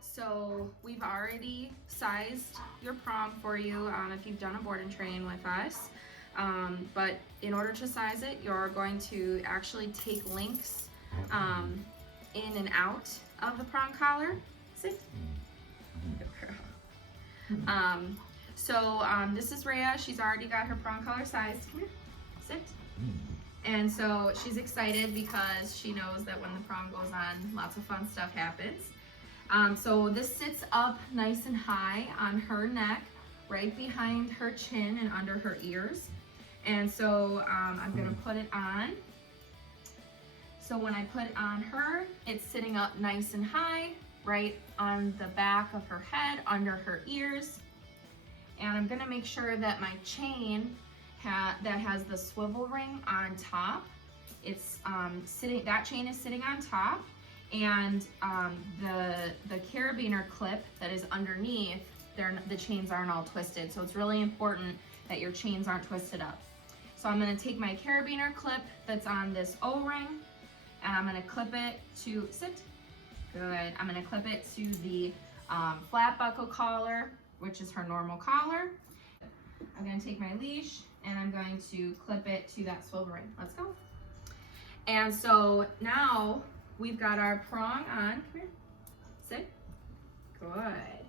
So we've already sized your prong for you if you've done a board and train with us. But in order to size it, you're going to actually take links in and out of the prong collar. Sit. This is Rhea. She's already got her prong collar sized. Come here. Sit. And so she's excited because she knows that when the prong goes on, lots of fun stuff happens. So this sits up nice and high on her neck, right behind her chin and under her ears. And so I'm gonna put it on. So when I put it on her, it's sitting up nice and high, right on the back of her head, under her ears. And I'm gonna make sure that my chain that has the swivel ring on top, it's that chain is sitting on top, and the carabiner clip that is underneath, the chains aren't all twisted. So it's really important that your chains aren't twisted up. So I'm gonna take my carabiner clip that's on this O-ring, and I'm gonna clip it to, sit, good. I'm gonna clip it to the flat buckle collar, which is her normal collar. I'm gonna take my leash and I'm going to clip it to that swivel ring. Let's go. And so now we've got our prong on. Come here. Sit. Good.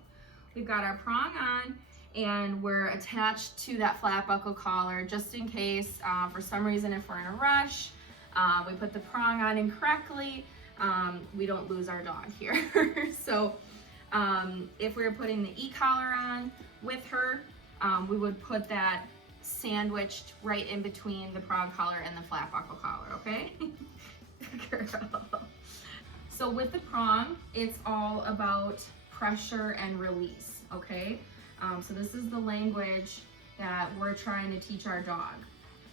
We've got our prong on and we're attached to that flat buckle collar just in case, for some reason, if we're in a rush, we put the prong on incorrectly, we don't lose our dog here. So if we were putting the e-collar on with her, we would put that sandwiched right in between the prong collar and the flat buckle collar, okay? Girl. So with the prong, it's all about pressure and release, okay? So this is the language that we're trying to teach our dog.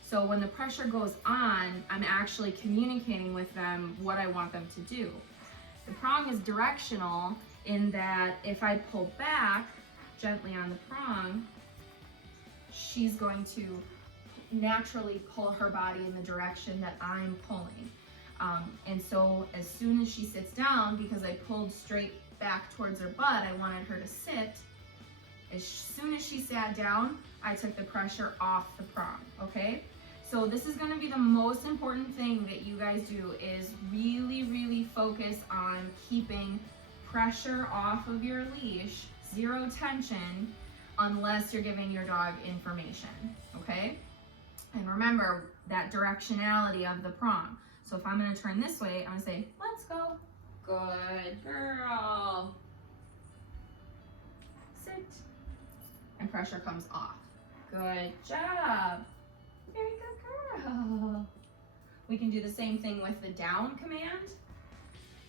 So when the pressure goes on, I'm actually communicating with them what I want them to do. The prong is directional in that if I pull back gently on the prong, she's going to naturally pull her body in the direction that I'm pulling. And so as soon as she sits down, because I pulled straight back towards her butt, I wanted her to sit. As soon as she sat down, I took the pressure off the prong, okay? So this is gonna be the most important thing that you guys do, is really, really focus on keeping pressure off of your leash, zero tension, unless you're giving your dog information, okay? And remember that directionality of the prong. So if I'm gonna turn this way, I'm gonna say, let's go. Good girl. Sit. And pressure comes off. Good job. Very good girl. We can do the same thing with the down command.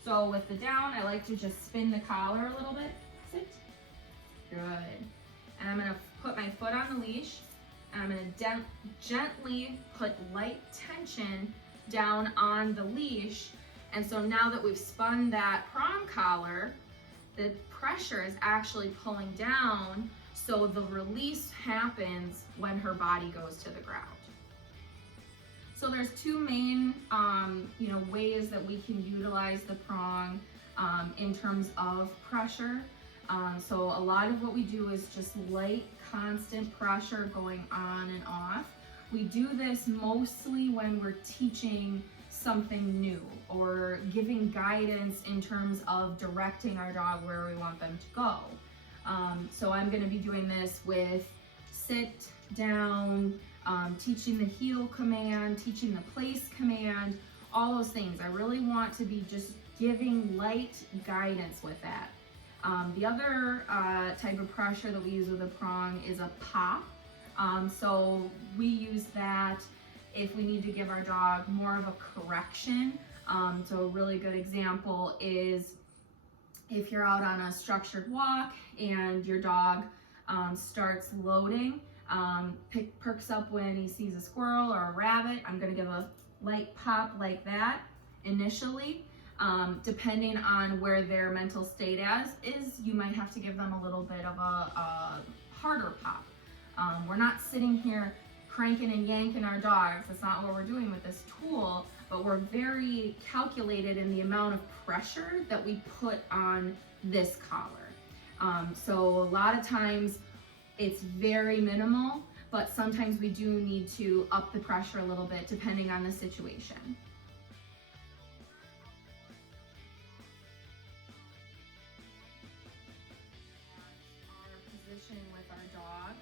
So with the down, I like to just spin the collar a little bit. Sit. Good. And I'm gonna put my foot on the leash, and I'm gonna gently put light tension down on the leash. And so now that we've spun that prong collar, the pressure is actually pulling down, so the release happens when her body goes to the ground. So there's two main ways that we can utilize the prong in terms of pressure. So a lot of what we do is just light, constant pressure going on and off. We do this mostly when we're teaching something new or giving guidance in terms of directing our dog where we want them to go. So I'm gonna be doing this with sit, down, teaching the heel command, teaching the place command, all those things. I really want to be just giving light guidance with that. The other type of pressure that we use with a prong is a pop. So we use that if we need to give our dog more of a correction. So a really good example is if you're out on a structured walk and your dog starts loading, perks up when he sees a squirrel or a rabbit. I'm gonna give a light pop like that initially. Depending on where their mental state is, you might have to give them a little bit of a harder pop. We're not sitting here cranking and yanking our dogs. That's not what we're doing with this tool. but we're very calculated in the amount of pressure that we put on this collar. So a lot of times it's very minimal, but sometimes we do need to up the pressure a little bit depending on the situation. Our position with our dog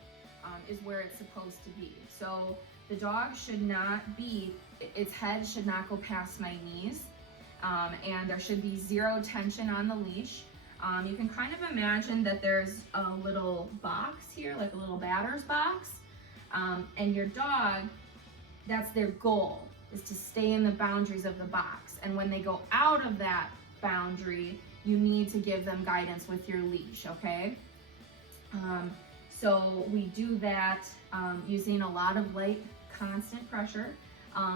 is where it's supposed to be. So the dog should not be, its head should not go past my knees, and there should be zero tension on the leash. You can kind of imagine that there's a little box here, like a little batter's box, and your dog, that's their goal, is to stay in the boundaries of the box. And when they go out of that boundary, you need to give them guidance with your leash, okay? So we do that using a lot of light, constant pressure.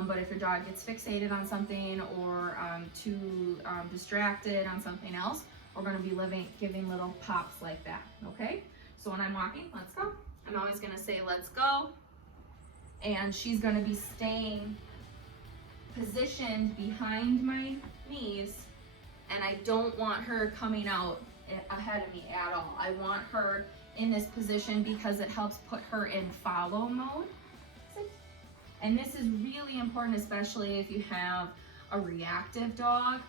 But if your dog gets fixated on something or too distracted on something else, we're going to be giving little pops like that, okay? So when I'm walking, let's go. I'm always going to say, let's go. And she's going to be staying positioned behind my knees, and I don't want her coming out ahead of me at all. I want her in this position because it helps put her in follow mode. And this is really important, especially if you have a reactive dog.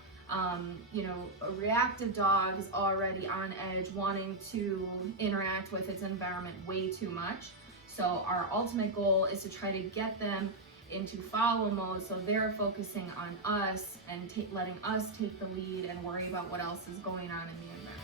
You know, a reactive dog is already on edge, wanting to interact with its environment way too much. So our ultimate goal is to try to get them into follow mode, so they're focusing on us and letting us take the lead and worry about what else is going on in the environment.